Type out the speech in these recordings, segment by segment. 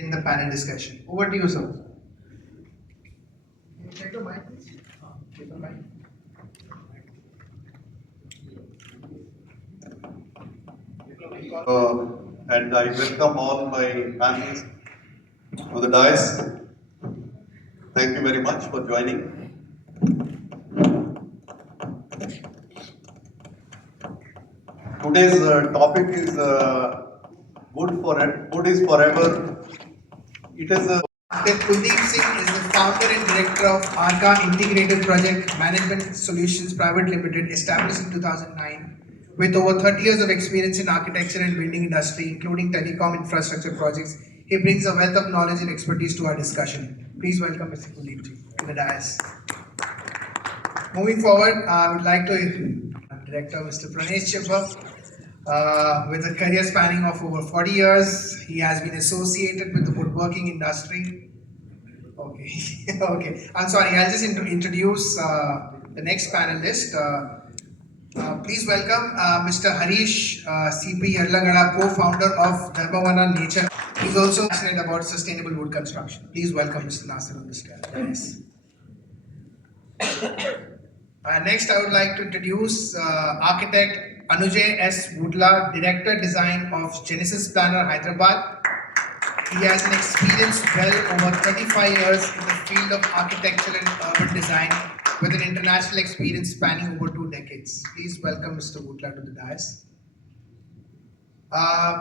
in the panel discussion. Over to you, sir. Can you take the mic, please? Take the mic. And I welcome all my panelists to the dais. Thank you very much for joining. Today's topic is good is forever. It is a Kuldeep Singh is the founder and director of Arca Integrated Project Management Solutions Private Limited, established in 2009. With over 30 years of experience in architecture and building industry, including telecom infrastructure projects, he brings a wealth of knowledge and expertise to our discussion. Please welcome Mr. Kuldeep to the dais. Moving forward, I would like to Director Mr. Pranesh Chibba. With a career spanning of over 40 years, he has been associated with the woodworking industry. Okay, okay. I'm sorry, I'll just introduce the next panelist. Please welcome Mr. Harish, CP Yerlagadda, co-founder of Dharmavana Nature. He's also passionate about sustainable wood construction. Please welcome Mr. Nasir on this dais. Next, I would like to introduce architect Anujay S. Woodla, Director Design of Genesis Planner, Hyderabad. He has an experience well over 35 years in the field of architecture and urban design, with an international experience spanning over 2 decades. Please welcome Mr. Woodla to the dais.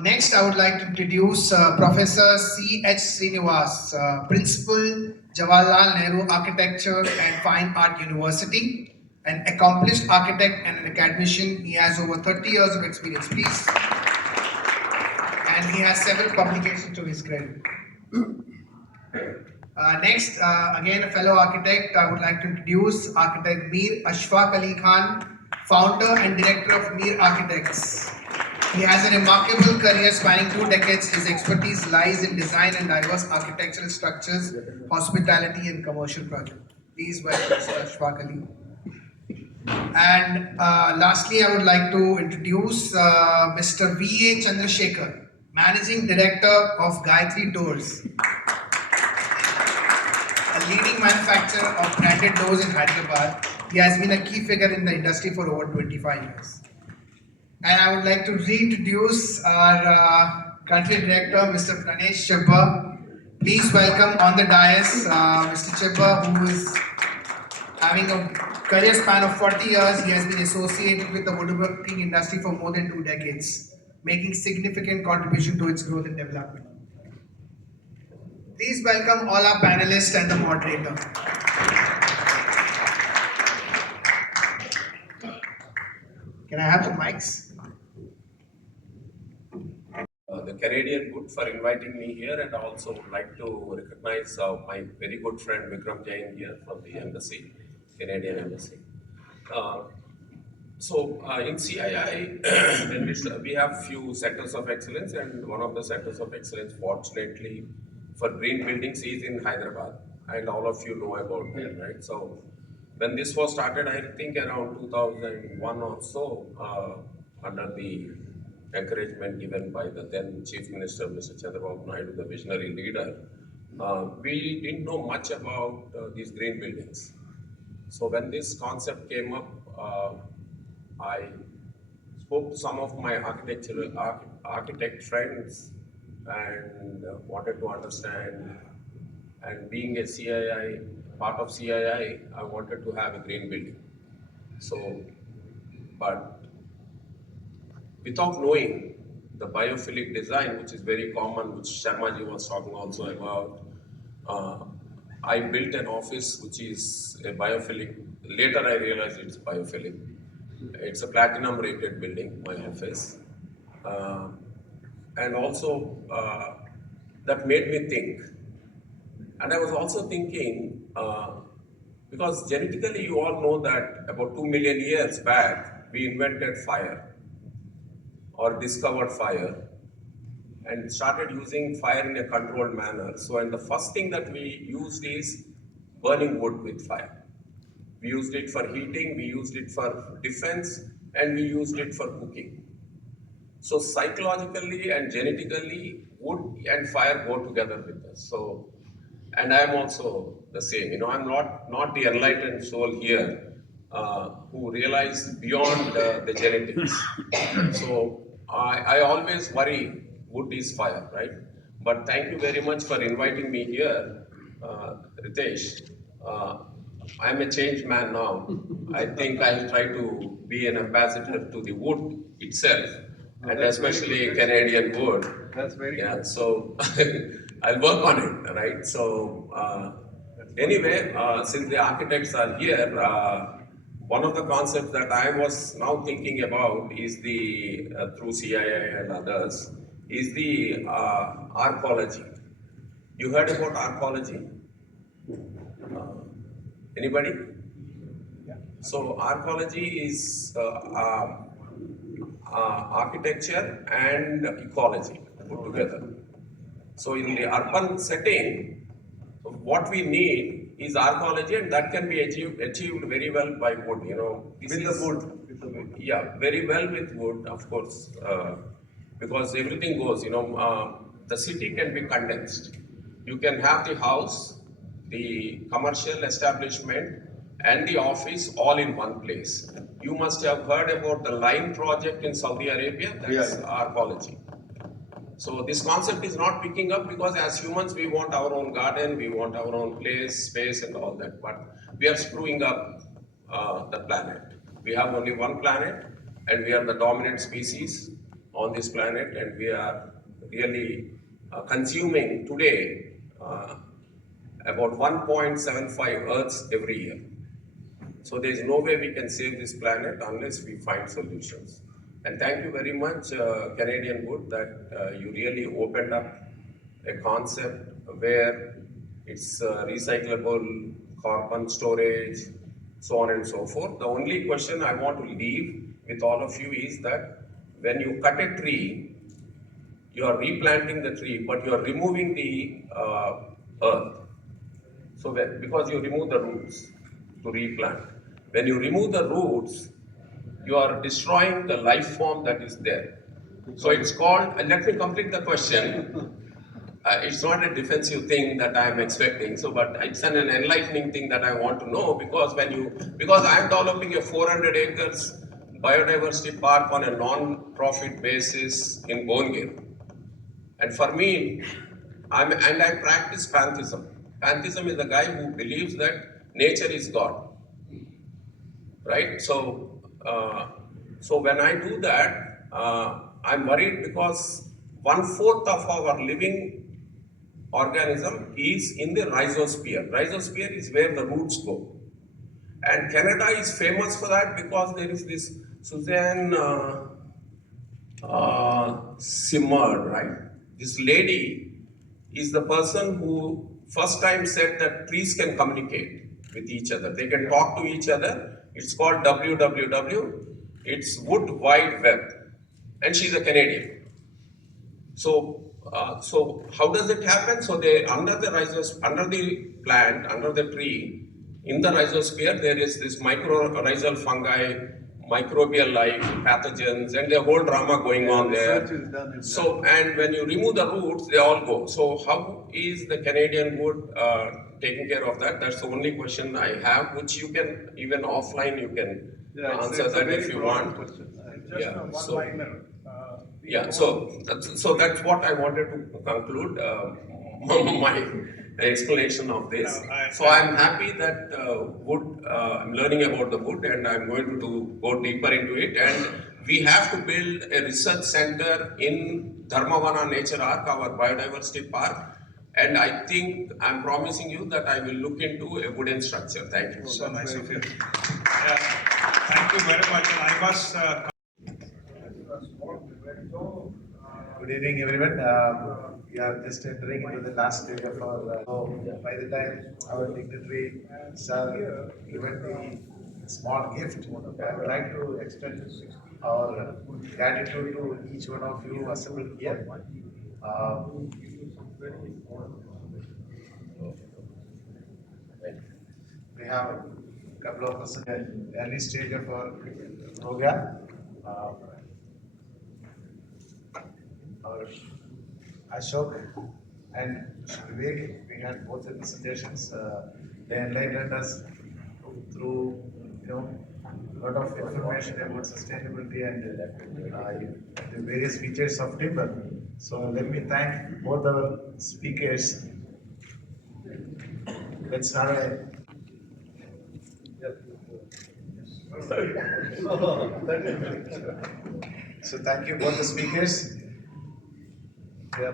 Next, I would like to introduce Professor C.H. Srinivas, Principal, Jawaharlal Nehru Architecture and Fine Art University. An accomplished architect and an academician, he has over 30 years of experience, please. And he has several publications to his credit. Next, again a fellow architect, I would like to introduce architect Mir Ashfaq Ali Khan, founder and director of Mir Architects. He has a remarkable career spanning 2 decades. His expertise lies in design and diverse architectural structures, hospitality and commercial projects. Please welcome Mr. Ashfaq Ali. And lastly, I would like to introduce Mr. V.A. Chandrasekhar, Managing Director of Gayatri Doors, a leading manufacturer of branded doors in Hyderabad. He has been a key figure in the industry for over 25 years. And I would like to reintroduce our country director, Mr. Pranesh Chibba. Please welcome on the dais Mr. Chibba, who is having a career span of 40 years. He has been associated with the woodworking industry for more than 2 decades, making significant contribution to its growth and development. Please welcome all our panelists and the moderator. Can I have the mics? The Canadian good for inviting me here, and I also would like to recognize my very good friend Vikram Jain here from the embassy, Canadian embassy. In CII, we have few centers of excellence, and one of the centers of excellence, fortunately, for green buildings is in Hyderabad, and all of you know about that, right? So, when this was started, I think around 2001 or so, under the encouragement given by the then Chief Minister, Mr. Chandrababu Naidu, the visionary leader, we didn't know much about these green buildings. So when this concept came up, I spoke to some of my architect friends and wanted to understand. And being a CII, part of CII, I wanted to have a green building. So, but without knowing the biophilic design, which is very common, which Sharmaji was talking also about, I built an office which is a biophilic. Later I realized it's biophilic. It's a platinum rated building, my office. And also that made me think. And I was also thinking, because genetically you all know that about 2 million years back, we invented fire or discovered fire and started using fire in a controlled manner. So, and the first thing that we used is burning wood with fire. We used it for heating, we used it for defense, and we used it for cooking. So psychologically and genetically, wood and fire go together with us. So, and I am also the same. I'm not the enlightened soul here who realize beyond the genetics. So I always worry wood is fire, right? But thank you very much for inviting me here, Ritesh. Uh, I'm a changed man now. I think I'll try to be an ambassador to the wood itself, and especially Canadian wood. That's very Yeah, so I'll work on it, right? So anyway, since the architects are here, one of the concepts that I was now thinking about is the through CII and others is the archaeology. You heard about archaeology? Anybody? So archaeology is architecture and ecology put together. So in the urban setting, what we need is archaeology, and that can be achieved very well by wood. This with the is- wood. With the wood. Yeah, very well with wood, of course, because everything goes. The city can be condensed. You can have the house, the commercial establishment, and the office all in one place. You must have heard about the line project in Saudi Arabia. That's Yeah. archaeology. So this concept is not picking up because as humans we want our own garden, we want our own place, space, and all that. But we are screwing up the planet. We have only one planet, and we are the dominant species on this planet, and we are really consuming today about 1.75 Earths every year. So there is no way we can save this planet unless we find solutions. And thank you very much, Canadian Wood, that you really opened up a concept where it's recyclable, carbon storage, so on and so forth. The only question I want to leave with all of you is that when you cut a tree, you are replanting the tree, but you are removing the earth. So because you remove the roots to replant. When you remove the roots, you are destroying the life form that is there. So it's called, and let me complete the question. It's not a defensive thing that I am expecting, but it's an enlightening thing that I want to know because because I am developing a 400 acres biodiversity park on a non-profit basis in Bongir. And for me, I practice pantheism. Pantheism is the guy who believes that nature is God, right? So when I do that, I'm worried because 1/4 of our living organism is in the rhizosphere. Rhizosphere is where the roots go. And Canada is famous for that because there is this Suzanne Simard, right? This lady is the person who first time said that trees can communicate with each other. They can talk to each other. It's called WWW. It's Wood Wide Web. And she's a Canadian. So how does it happen? So they under the plant, under the tree, in the rhizosphere, there is this mycorrhizal fungi, microbial life, pathogens, and the whole drama going on there. Research is done in So, and when you remove the roots, they all go. So how is the Canadian wood taking care of that? That's the only question I have, which you can, even offline, you can answer it's a that very if you broad want. question. Just Yeah, a so- one-liner. Yeah, so that's what I wanted to conclude my explanation of this. So I'm happy that wood, I'm learning about the wood and I'm going to go deeper into it. And we have to build a research center in Dharmavana Nature Arc, our biodiversity park. And I think I'm promising you that I will look into a wooden structure. Thank you. So nice of you. Very Thank you very much. And I must Good evening, everyone. We are just entering into the last stage of our. So by the time our dignitary sir given the small gift, I would like to extend our gratitude to each one of you assembled here. We have a couple of us in early stage of our program. Our Ashok and Vivek, we had both representations. They enlightened us through, a lot of information about sustainability and the various features of timber. So let me thank both our speakers. Let's have a so thank you both the speakers. Yeah,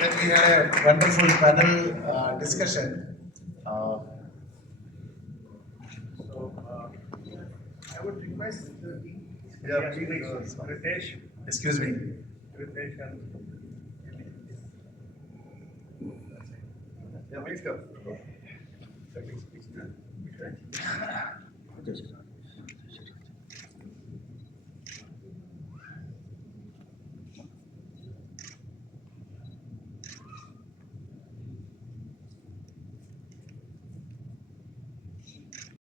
then we had a wonderful panel discussion. I would request the team. Yeah, Ritesh. Excuse me. Ritesh and. Yeah, please go.